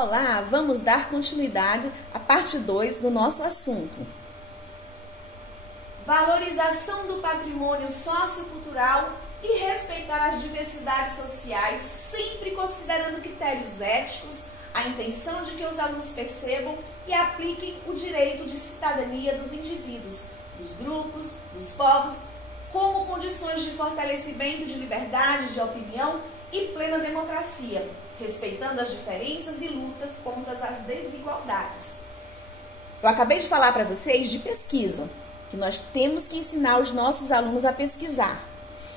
Olá, vamos dar continuidade à parte 2 do nosso assunto. Valorização do patrimônio sociocultural e respeitar as diversidades sociais, sempre considerando critérios éticos, a intenção de que os alunos percebam e apliquem o direito de cidadania dos indivíduos, dos grupos, dos povos, como condições de fortalecimento de liberdade de opinião e plena democracia, respeitando as diferenças e lutas contra as desigualdades. Eu acabei de falar para vocês de pesquisa, que nós temos que ensinar os nossos alunos a pesquisar.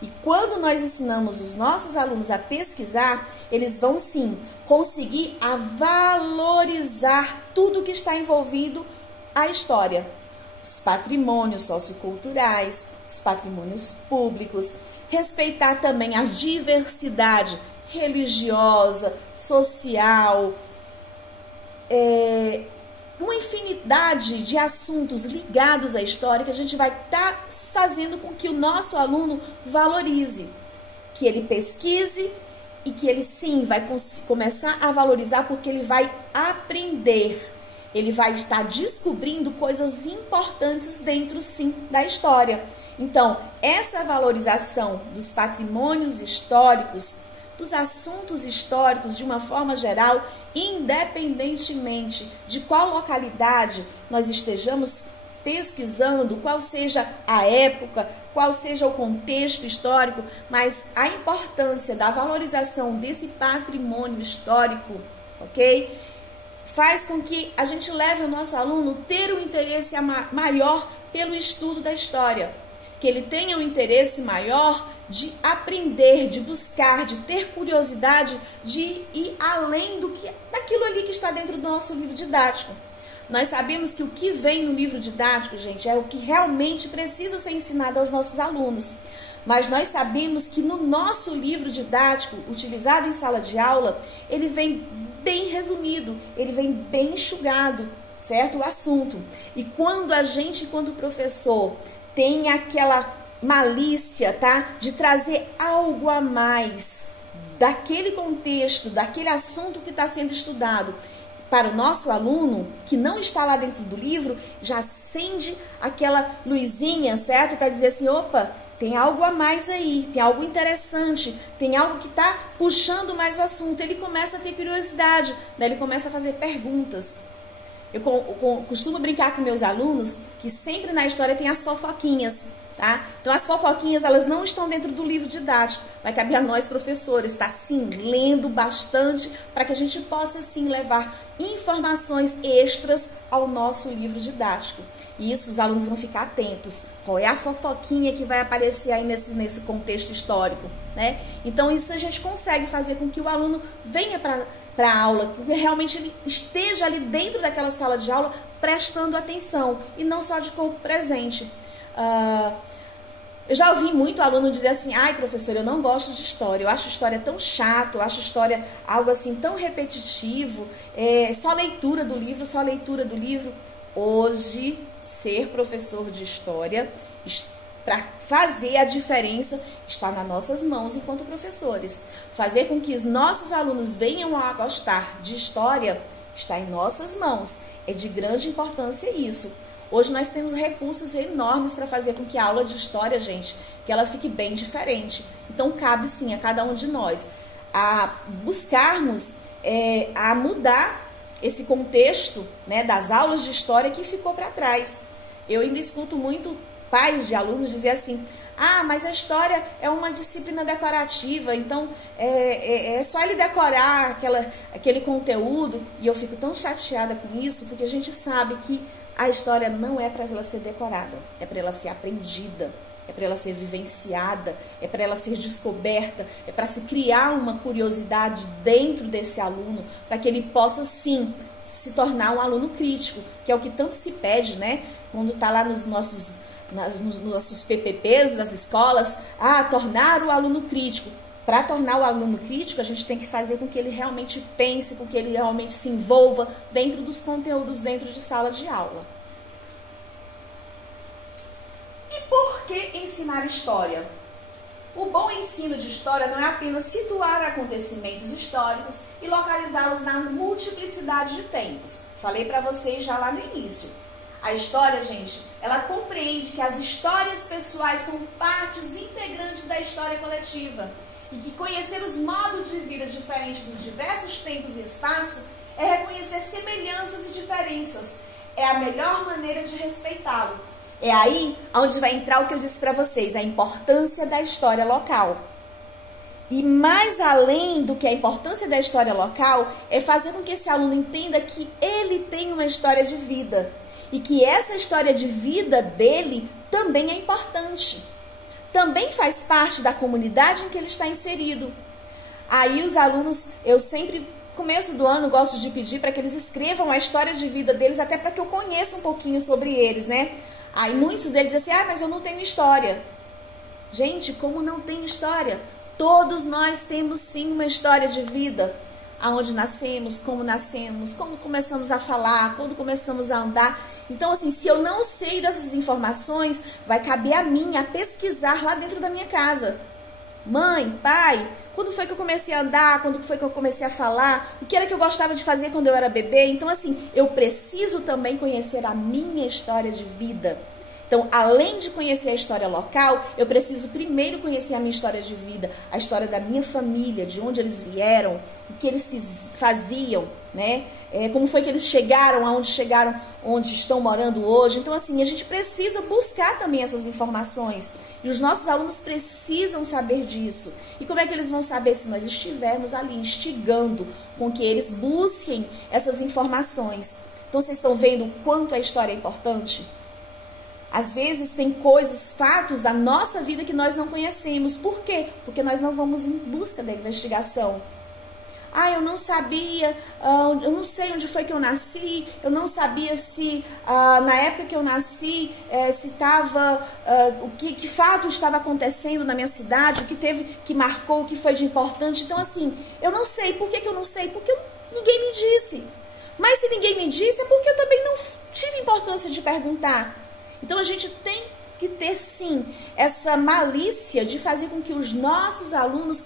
E quando nós ensinamos os nossos alunos a pesquisar, eles vão sim conseguir a valorizar tudo que está envolvido à história. Os patrimônios socioculturais, os patrimônios públicos, respeitar também a diversidade religiosa, social, uma infinidade de assuntos ligados à história que a gente vai estar fazendo com que o nosso aluno valorize, que ele pesquise e que ele sim vai começar a valorizar porque ele vai aprender, ele vai estar descobrindo coisas importantes dentro sim da história. Então, essa valorização dos patrimônios históricos, dos assuntos históricos de uma forma geral, independentemente de qual localidade nós estejamos pesquisando, qual seja a época, qual seja o contexto histórico, mas a importância da valorização desse patrimônio histórico, ok? Faz com que a gente leve o nosso aluno a ter um interesse maior pelo estudo da história, que ele tenha um interesse maior de aprender, de buscar, de ter curiosidade, de ir além daquilo ali que está dentro do nosso livro didático. Nós sabemos que o que vem no livro didático, gente, é o que realmente precisa ser ensinado aos nossos alunos. Mas nós sabemos que no nosso livro didático, utilizado em sala de aula, ele vem bem resumido, ele vem bem enxugado, certo? O assunto. E quando a gente, enquanto professor, tem aquela malícia, tá? De trazer algo a mais daquele contexto, daquele assunto que está sendo estudado para o nosso aluno, que não está lá dentro do livro, já acende aquela luzinha, certo? Para dizer assim, opa, tem algo a mais aí, tem algo interessante, tem algo que está puxando mais o assunto. Ele começa a ter curiosidade, daí ele começa a fazer perguntas. Eu costumo brincar com meus alunos que sempre na história tem as fofoquinhas, tá? Então as fofoquinhas, elas não estão dentro do livro didático. Vai caber a nós, professores, tá sim, lendo bastante para que a gente possa sim levar informações extras ao nosso livro didático. E isso os alunos vão ficar atentos. Qual é a fofoquinha que vai aparecer aí nesse contexto histórico, né? Então isso a gente consegue fazer com que o aluno venha para a aula, que realmente ele esteja ali dentro daquela sala de aula prestando atenção e não só de corpo presente. Eu já ouvi muito aluno dizer assim, ai professor, eu não gosto de história, eu acho história tão chato, eu acho história algo assim tão repetitivo, só leitura do livro, só leitura do livro. Hoje, ser professor de história, para fazer a diferença, está nas nossas mãos enquanto professores. Fazer com que os nossos alunos venham a gostar de história está em nossas mãos. É de grande importância isso. Hoje nós temos recursos enormes para fazer com que a aula de história, gente, que ela fique bem diferente. Então cabe sim a cada um de nós a buscarmos, a mudar esse contexto, né, das aulas de história que ficou para trás. Eu ainda escuto muito pais de alunos dizer assim, ah, mas a história é uma disciplina decorativa, então é só ele decorar aquele conteúdo. E eu fico tão chateada com isso, porque a gente sabe que a história não é para ela ser decorada, é para ela ser aprendida, é para ela ser vivenciada, é para ela ser descoberta, é para se criar uma curiosidade dentro desse aluno, para que ele possa sim se tornar um aluno crítico, que é o que tanto se pede, né? Quando está lá nos nossos PPPs das escolas, tornar o aluno crítico. Para tornar o aluno crítico, a gente tem que fazer com que ele realmente pense, com que ele realmente se envolva dentro dos conteúdos, dentro de sala de aula. E por que ensinar história? O bom ensino de história não é apenas situar acontecimentos históricos e localizá-los na multiplicidade de tempos. Falei para vocês já lá no início. A história, gente, ela compreende que as histórias pessoais são partes integrantes da história coletiva e que conhecer os modos de vida diferentes dos diversos tempos e espaços é reconhecer semelhanças e diferenças. É a melhor maneira de respeitá-lo. É aí onde vai entrar o que eu disse para vocês, a importância da história local. E mais além do que a importância da história local, é fazer com que esse aluno entenda que ele tem uma história de vida. E que essa história de vida dele também é importante. Também faz parte da comunidade em que ele está inserido. Aí os alunos, eu sempre, começo do ano, gosto de pedir para que eles escrevam a história de vida deles, até para que eu conheça um pouquinho sobre eles, né? Aí muitos deles dizem assim, mas eu não tenho história. Gente, como não tem história? Todos nós temos sim uma história de vida. Aonde nascemos, como começamos a falar, quando começamos a andar. Então, assim, se eu não sei dessas informações, vai caber a mim a pesquisar lá dentro da minha casa. Mãe, pai, quando foi que eu comecei a andar, quando foi que eu comecei a falar, o que era que eu gostava de fazer quando eu era bebê. Então, assim, eu preciso também conhecer a minha história de vida. Então, além de conhecer a história local, eu preciso primeiro conhecer a minha história de vida, a história da minha família, de onde eles vieram, o que eles faziam, né? Como foi que eles chegaram, onde estão morando hoje. Então, assim, a gente precisa buscar também essas informações. E os nossos alunos precisam saber disso. E como é que eles vão saber se nós estivermos ali instigando com que eles busquem essas informações? Então, vocês estão vendo o quanto a história é importante? Às vezes tem coisas, fatos da nossa vida que nós não conhecemos. Por quê? Porque nós não vamos em busca da investigação. Eu não sabia, eu não sei onde foi que eu nasci, eu não sabia se na época que eu nasci, se estava, que fato estava acontecendo na minha cidade, o que teve, que marcou, o que foi de importante. Então, assim, eu não sei. Por que eu não sei? Porque ninguém me disse. Mas se ninguém me disse, é porque eu também não tive importância de perguntar. Então, a gente tem que ter, sim, essa malícia de fazer com que os nossos alunos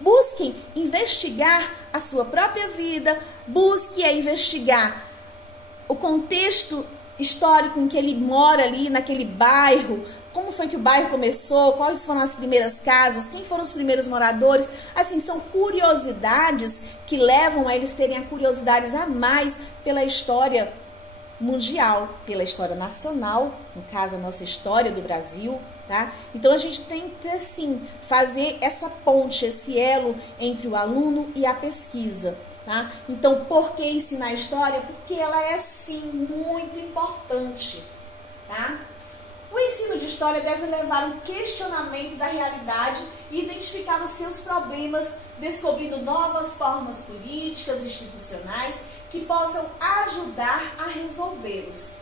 busquem investigar a sua própria vida, busquem investigar o contexto histórico em que ele mora ali, naquele bairro, como foi que o bairro começou, quais foram as primeiras casas, quem foram os primeiros moradores. Assim, são curiosidades que levam a eles terem a curiosidades a mais pela história mundial, pela história nacional, no caso a nossa história do Brasil, tá? Então a gente tem que, assim, fazer essa ponte, esse elo entre o aluno e a pesquisa, tá? Então, por que ensinar história? Porque ela é, sim, muito importante, tá? O ensino de história deve levar um questionamento da realidade e identificar os seus problemas, descobrindo novas formas políticas e institucionais que possam ajudar a resolvê-los.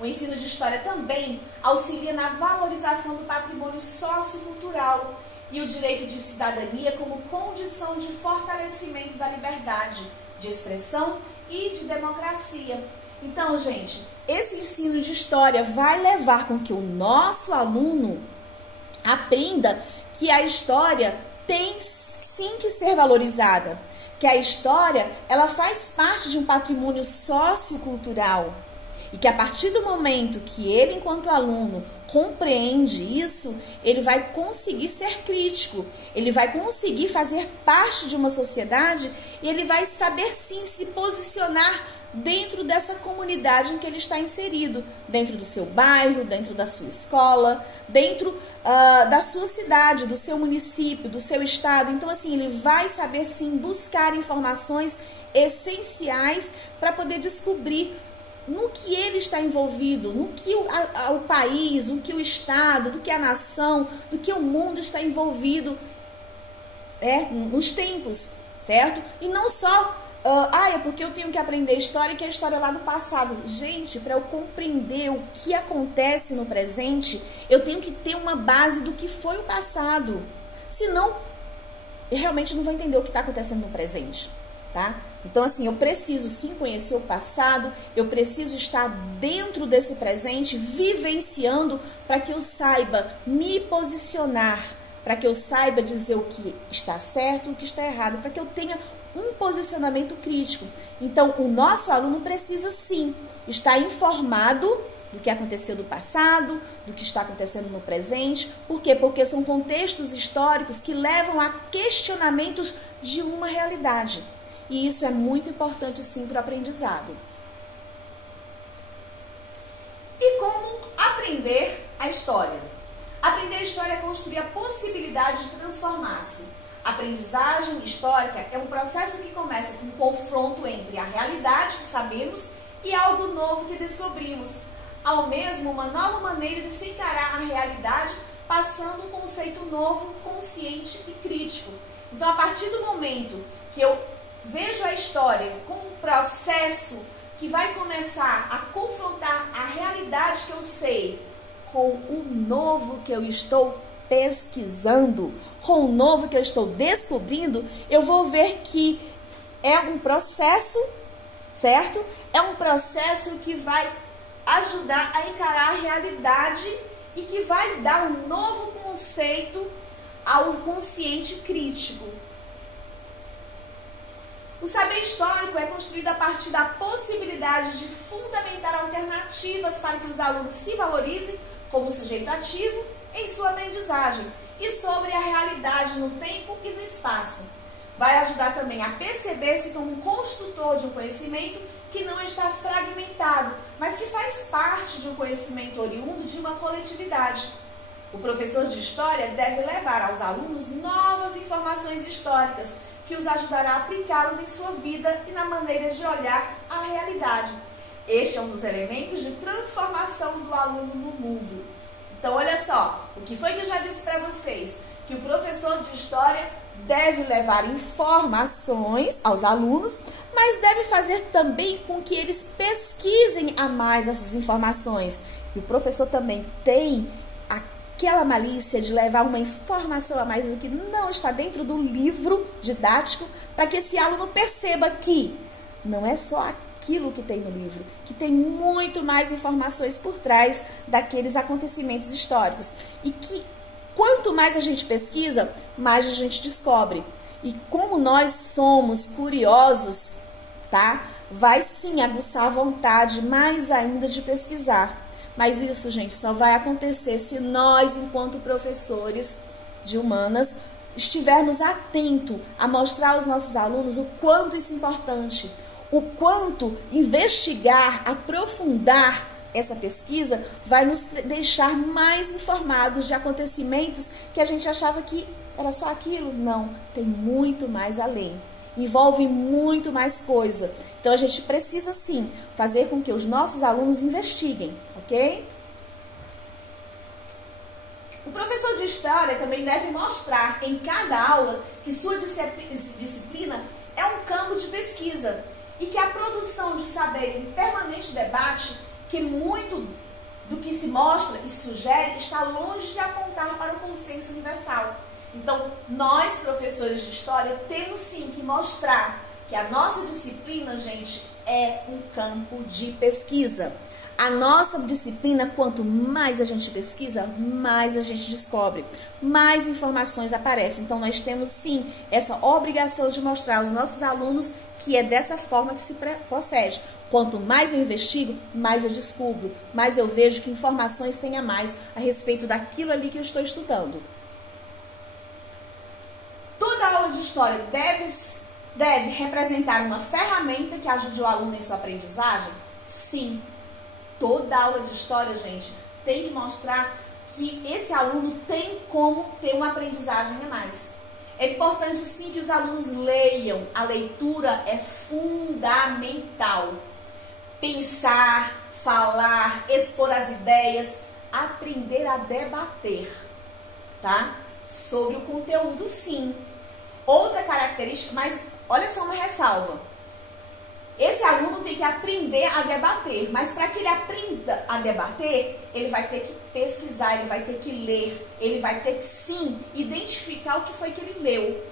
O ensino de história também auxilia na valorização do patrimônio sociocultural e o direito de cidadania como condição de fortalecimento da liberdade de expressão e de democracia. Então, gente, esse ensino de história vai levar com que o nosso aluno aprenda que a história tem sim que ser valorizada, que a história ela faz parte de um patrimônio sociocultural e que a partir do momento que ele, enquanto aluno, compreende isso, ele vai conseguir ser crítico, ele vai conseguir fazer parte de uma sociedade e ele vai saber sim se posicionar dentro dessa comunidade em que ele está inserido, dentro do seu bairro, dentro da sua escola, dentro da sua cidade, do seu município, do seu estado. Então, assim, ele vai saber, sim, buscar informações essenciais para poder descobrir no que ele está envolvido, no que o país, no que o estado, do que a nação, do que o mundo está envolvido nos tempos, certo? E não só é porque eu tenho que aprender história, que é a história lá do passado. Gente, para eu compreender o que acontece no presente, eu tenho que ter uma base do que foi o passado. Senão, eu realmente não vou entender o que está acontecendo no presente, tá? Então, assim, eu preciso sim conhecer o passado, eu preciso estar dentro desse presente, vivenciando, para que eu saiba me posicionar para que eu saiba dizer o que está certo e o que está errado, para que eu tenha um posicionamento crítico. Então, o nosso aluno precisa sim estar informado do que aconteceu no passado, do que está acontecendo no presente. Por quê? Porque são contextos históricos que levam a questionamentos de uma realidade. E isso é muito importante sim para o aprendizado. E como aprender a história? Aprender a história é construir a possibilidade de transformar-se. A aprendizagem histórica é um processo que começa com um confronto entre a realidade que sabemos e algo novo que descobrimos. Ao mesmo, uma nova maneira de se encarar a realidade, passando um conceito novo, consciente e crítico. Então, a partir do momento que eu vejo a história como um processo que vai começar a confrontar a realidade que eu sei com o novo que eu estou pesquisando, com o novo que eu estou descobrindo, eu vou ver que é um processo, certo? É um processo que vai ajudar a encarar a realidade e que vai dar um novo conceito ao consciente crítico. O saber histórico é construído a partir da possibilidade de fundamentar alternativas para que os alunos se valorizem como sujeito ativo em sua aprendizagem e sobre a realidade no tempo e no espaço. Vai ajudar também a perceber-se como um construtor de um conhecimento que não está fragmentado, mas que faz parte de um conhecimento oriundo de uma coletividade. O professor de história deve levar aos alunos novas informações históricas que os ajudará a aplicá-los em sua vida e na maneira de olhar a realidade. Este é um dos elementos de transformação do aluno no mundo. Então, olha só, o que foi que eu já disse para vocês? Que o professor de história deve levar informações aos alunos, mas deve fazer também com que eles pesquisem a mais essas informações. E o professor também tem aquela malícia de levar uma informação a mais do que não está dentro do livro didático, para que esse aluno perceba que não é só aquilo que tem no livro, que tem muito mais informações por trás daqueles acontecimentos históricos. E que quanto mais a gente pesquisa, mais a gente descobre. E como nós somos curiosos, tá? Vai sim aguçar a vontade mais ainda de pesquisar. Mas isso, gente, só vai acontecer se nós, enquanto professores de humanas, estivermos atentos a mostrar aos nossos alunos o quanto isso é importante, o quanto investigar, aprofundar essa pesquisa vai nos deixar mais informados de acontecimentos que a gente achava que era só aquilo. Não, tem muito mais além. Envolve muito mais coisa. Então, a gente precisa, sim, fazer com que os nossos alunos investiguem, ok? O professor de história também deve mostrar em cada aula que sua disciplina é um campo de pesquisa e que a produção de saber em permanente debate, que muito do que se mostra e se sugere está longe de apontar para o consenso universal. Então, nós, professores de história, temos sim que mostrar que a nossa disciplina, gente, é um campo de pesquisa. A nossa disciplina, quanto mais a gente pesquisa, mais a gente descobre, mais informações aparecem. Então, nós temos sim essa obrigação de mostrar aos nossos alunos que é dessa forma que se procede. Quanto mais eu investigo, mais eu descubro, mais eu vejo que informações tem a mais a respeito daquilo ali que eu estou estudando. Toda aula de história deve representar uma ferramenta que ajude o aluno em sua aprendizagem? Sim. Toda aula de história, gente, tem que mostrar que esse aluno tem como ter uma aprendizagem a mais. É importante, sim, que os alunos leiam. A leitura é fundamental. Pensar, falar, expor as ideias, aprender a debater, tá? Sobre o conteúdo, sim. Outra característica, mas olha só uma ressalva. Esse aluno tem que aprender a debater, mas para que ele aprenda a debater, ele vai ter que pesquisar, ele vai ter que ler, ele vai ter que, sim, identificar o que foi que ele leu.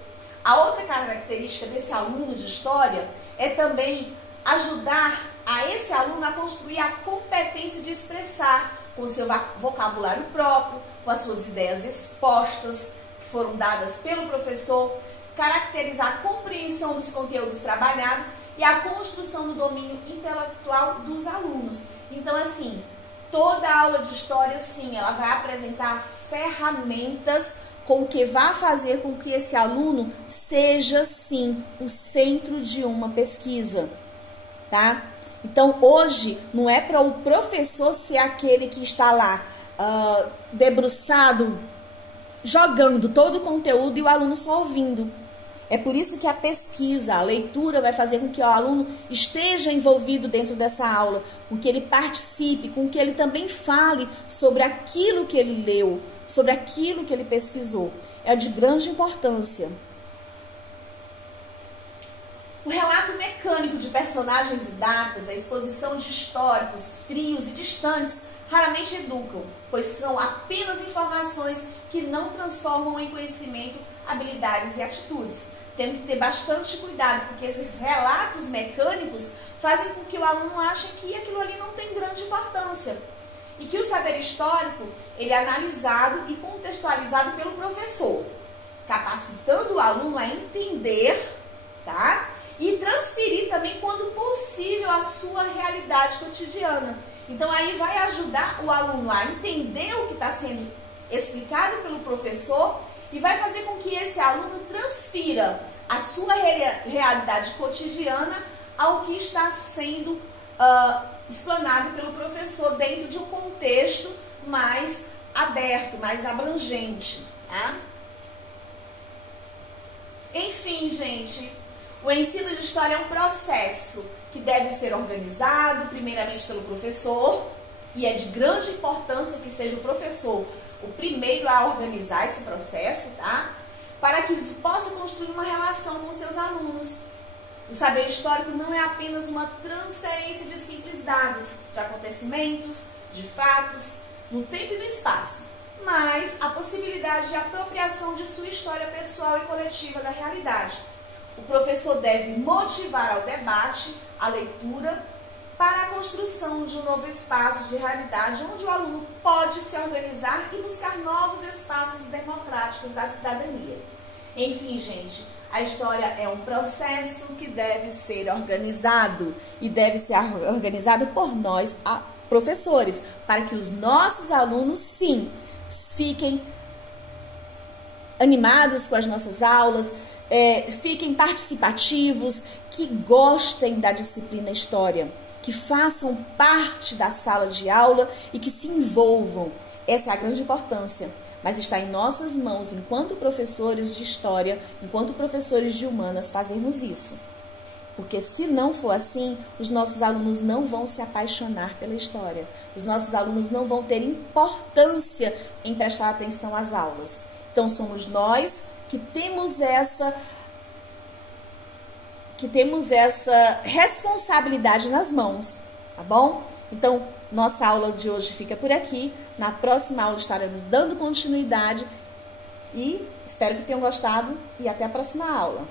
A outra característica desse aluno de história é também ajudar a esse aluno a construir a competência de expressar com o seu vocabulário próprio, com as suas ideias expostas, foram dadas pelo professor, caracterizar a compreensão dos conteúdos trabalhados e a construção do domínio intelectual dos alunos. Então, assim, toda aula de história, sim, ela vai apresentar ferramentas com que vai fazer com que esse aluno seja, sim, o centro de uma pesquisa, tá? Então, hoje, não é para o professor ser aquele que está lá debruçado, jogando todo o conteúdo e o aluno só ouvindo. É por isso que a pesquisa, a leitura vai fazer com que o aluno esteja envolvido dentro dessa aula, com que ele participe, com que ele também fale sobre aquilo que ele leu, sobre aquilo que ele pesquisou. É de grande importância. O relato mecânico de personagens e datas, a exposição de históricos frios e distantes, raramente educam, pois são apenas informações que não transformam em conhecimento, habilidades e atitudes. Temos que ter bastante cuidado, porque esses relatos mecânicos fazem com que o aluno ache que aquilo ali não tem grande importância. E que o saber histórico, ele é analisado e contextualizado pelo professor, capacitando o aluno a entender, tá? E transferir também, quando possível, a sua realidade cotidiana. Então, aí vai ajudar o aluno a entender o que está sendo explicado pelo professor e vai fazer com que esse aluno transfira a sua realidade cotidiana ao que está sendo explanado pelo professor dentro de um contexto mais aberto, mais abrangente, tá? Enfim, gente, o ensino de história é um processo que deve ser organizado primeiramente pelo professor, e é de grande importância que seja o professor o primeiro a organizar esse processo, tá? Para que possa construir uma relação com seus alunos. O saber histórico não é apenas uma transferência de simples dados, de acontecimentos, de fatos, no tempo e no espaço, mas a possibilidade de apropriação de sua história pessoal e coletiva da realidade. O professor deve motivar ao debate, à leitura, para a construção de um novo espaço de realidade, onde o aluno pode se organizar e buscar novos espaços democráticos da cidadania. Enfim, gente, a história é um processo que deve ser organizado e deve ser organizado por nós, professores, para que os nossos alunos, sim, fiquem animados com as nossas aulas, fiquem participativos, que gostem da disciplina História, que façam parte da sala de aula e que se envolvam. Essa é a grande importância, mas está em nossas mãos, enquanto professores de História, enquanto professores de Humanas, fazermos isso. Porque se não for assim, os nossos alunos não vão se apaixonar pela História. Os nossos alunos não vão ter importância em prestar atenção às aulas. Então, somos nós que temos essa responsabilidade nas mãos, tá bom? Então, nossa aula de hoje fica por aqui. Na próxima aula estaremos dando continuidade e espero que tenham gostado e até a próxima aula.